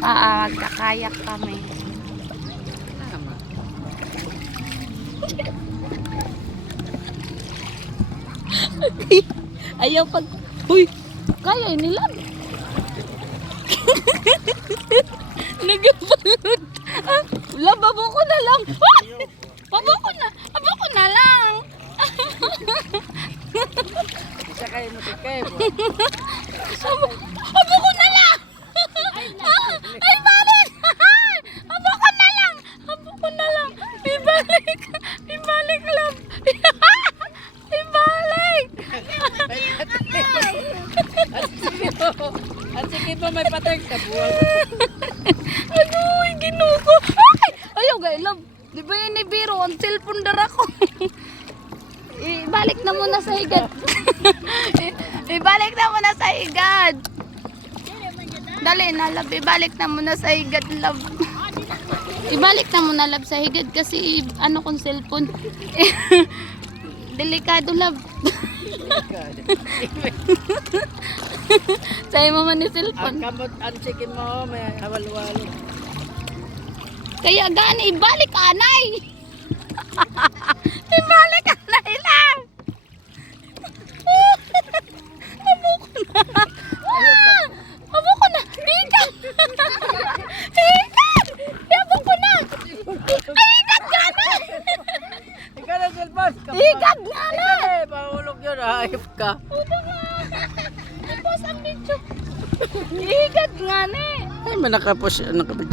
Magkakayak kami. Tama. Ayaw pag... Uy! Kaya nila. Nagapalod. Love, abo ko na lang. Abo ko na. Abo ko na lang. Isa kayo matikay mo. Abo ko na lang. Ay, balik. Abo ko na lang. Abo ko na lang. Ibalik. Ibalik, love. Ibalik. At sige pa may patay sa buwan. Ano, ginuko. Ay! Ayaw, love. Di ba yun ni Biro? Ang cellphone dara ko. Ibalik na muna sa higad. Ibalik na muna sa higad. Dali na, love. Ibalik na muna sa higad, love. Ibalik na muna, love, sa higad kasi ano kong cellphone. Delikado, love. Sa'yo mo man ni Ang cellphone. kamot, ang chicken mo, may hawal-walo. Kaya gani, ibalik anay. Ibalik anay lang. Abo ko na. Abo ko na. Ikat. Ikat. Abo ko na. Ikat gani. Ikaw na silbas. Ikat gani. Eh, mahulog yun. Ayop ka. Udo nga. Tapos ang video. Ikat gani. Ay, manakapos, nakabidyo.